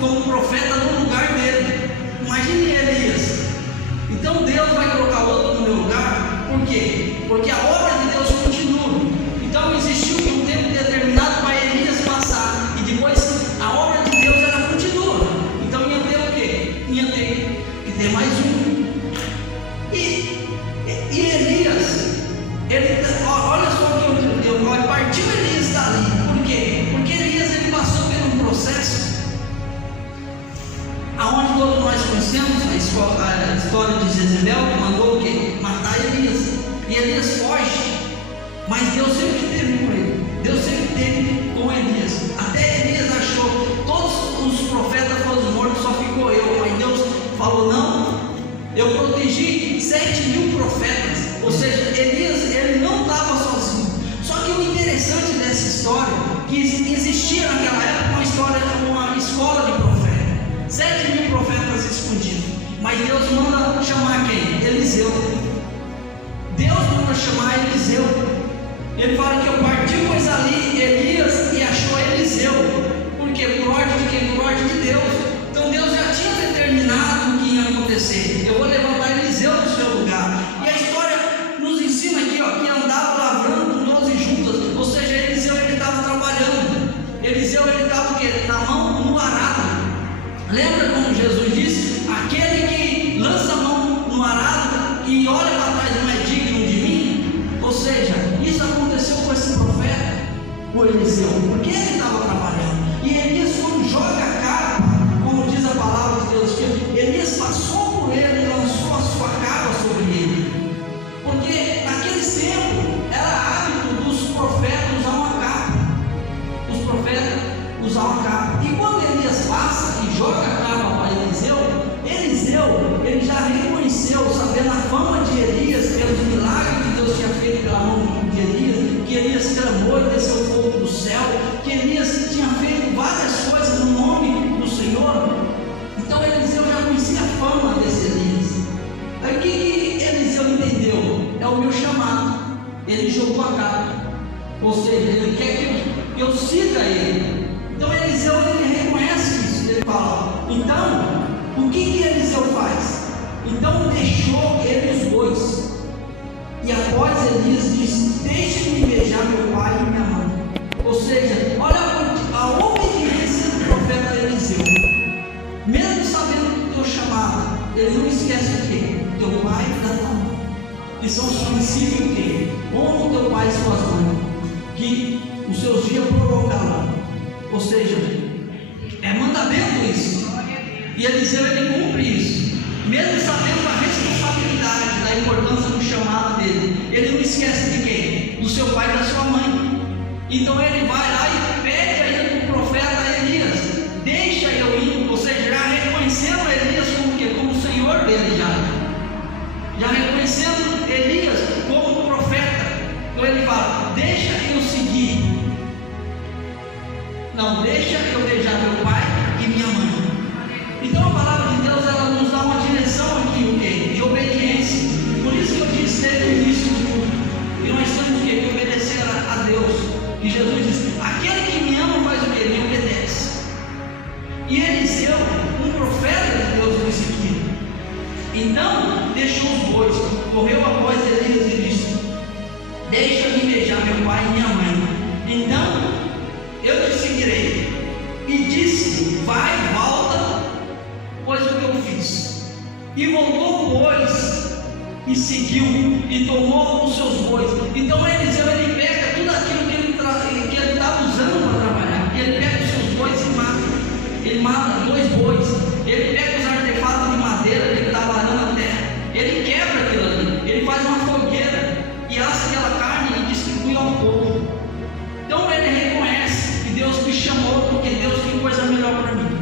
como profeta no lugar dele. Imagine Elias. Então Deus vai colocar outro no meu lugar. Por quê? Porque a obra de Deus continua. Então existiu um tempo determinado para Elias passar, e depois a obra de Deus ela continua. Então ia ter o quê? Ia ter que ter mais um. E Elias, olha só que partiu Elias dali. Por quê? Porque Elias ele passou por um processo aonde todos nós conhecemos a história de Jezebel, que mandou o quê? Matar Elias. E Elias foge, mas Deus sempre esteve com ele. Deus sempre esteve com Elias. Até Elias achou todos os profetas foram mortos, só ficou eu. Mas Deus falou: não, eu protegi 7.000 profetas. Ou seja, Elias ele não estava sozinho. Só que o interessante dessa história, que existia naquela época uma escola de profetas, 7.000 profetas escondidos. Mas Deus manda chamar quem? Eliseu. Deus manda chamar Eliseu. Ele fala que eu parti, pois ali Elias e achou Eliseu. Por quê? Por ordem de quem? Por ordem de Deus. Então Deus já tinha determinado o que ia acontecer. Eu vou levantar Eliseu no seu lugar. E a história nos ensina aqui, que andava lavrando com 12 juntas. Ou seja, Eliseu ele estava trabalhando. Eliseu ele estava o quê? Na mão, no arado. Lembra como Jesus disse? Aquele que lança a mão no arado e olha para trás não é digno de mim. Ou seja, isso aconteceu com esse profeta, com Eliseu, porque ele estava trabalhando. E Elias, quando joga a capa, como diz a palavra de Deus, que Elias passou por ele e lançou a sua capa sobre ele. Porque naquele tempo era hábito dos profetas usar uma capa. Os profetas usavam uma capa. E quando Elias passa e joga a capa para Eliseu, ele já reconheceu, sabendo a fama de Elias, pelos milagres que Deus tinha feito pela mão de Elias, que Elias clamou e desceu fogo do céu, que Elias tinha feito várias coisas no nome do Senhor. Então Eliseu já conhecia a fama desse Elias. Aí o que Eliseu entendeu? É o meu chamado. Ele jogou a capa, ou seja, ele quer que eu siga ele. Então Eliseu ele reconhece isso. Ele fala: então o que Eliseu faz? Então deixou ele os bois. E após Elias disse: deixe-me beijar meu pai e minha mãe. Ou seja, olha a obediência do profeta Eliseu. Mesmo sabendo do teu chamado, ele não esquece o quê? Teu pai e da tua mãe. Que são os princípios o quê? Honra o teu pai e suas mães, que os seus dias prolongarão. Ou seja, é mandamento isso. E Eliseu ele cumpre isso, mesmo sabendo da responsabilidade, da importância do chamado dele. Ele não esquece de quem? Do seu pai e da sua mãe. Então ele vai lá e pede ainda para o profeta Elias: deixa eu ir. Ou seja, já reconhecendo Elias como que? Como o Senhor dele, já reconhecendo Elias como profeta. Então ele fala: deixa eu seguir. Não, deixa eu beijar meu pai e minha mãe. Então a palavra de Deus ela nos dá uma direção aqui, o quê? De obediência. Por isso que eu disse desde o início de tudo, que nós temos que obedecer a Deus. E Jesus disse: aquele que me ama faz o quê? Me obedece. E Eliseu, um profeta de Deus, disse aqui. Então deixou os bois, correu após Elias e disse: deixa-me beijar meu pai e minha mãe. Então eu te seguirei. E disse: vai, volta, pois o que eu fiz. E voltou, pois, e seguiu, e tomou os seus bois. Então Eliseu ele pega tudo aquilo que ele estava usando para trabalhar. Ele pega os seus bois e mata. Ele mata 2 bois. Ele pega os artefatos de madeira que ele estava arando a terra. Ele quebra aquilo ali. Ele faz uma fogueira e assa aquela carne e distribui ao povo. Então ele reconhece que Deus me chamou, porque Deus tem coisa melhor para mim.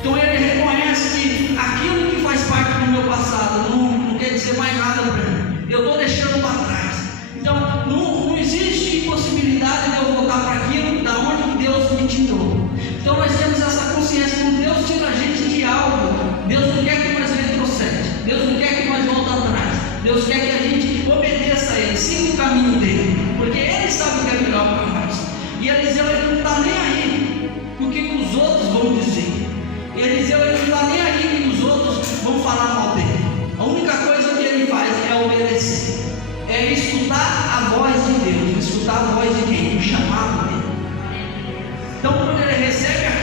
Então ele reconhece que aquilo que faz parte do meu passado não quer dizer mais nada para mim. Eu estou deixando para trás. Então não existe possibilidade de eu voltar para aquilo da onde que Deus me tirou. Então nós temos essa consciência. Quando Deus tira a gente de algo, Deus não quer que nós retrocede. Deus não quer que nós voltemos atrás. Deus quer que a gente obedeça a Ele, siga o caminho dele, porque Ele sabe o que é melhor para nós. E Eliseu ele não está nem aí o que os outros vão dizer. falar mal dele. A única coisa que ele faz é obedecer, é escutar a voz de Deus. Escutar a voz de quem? O chamado dele. Então, quando ele recebe a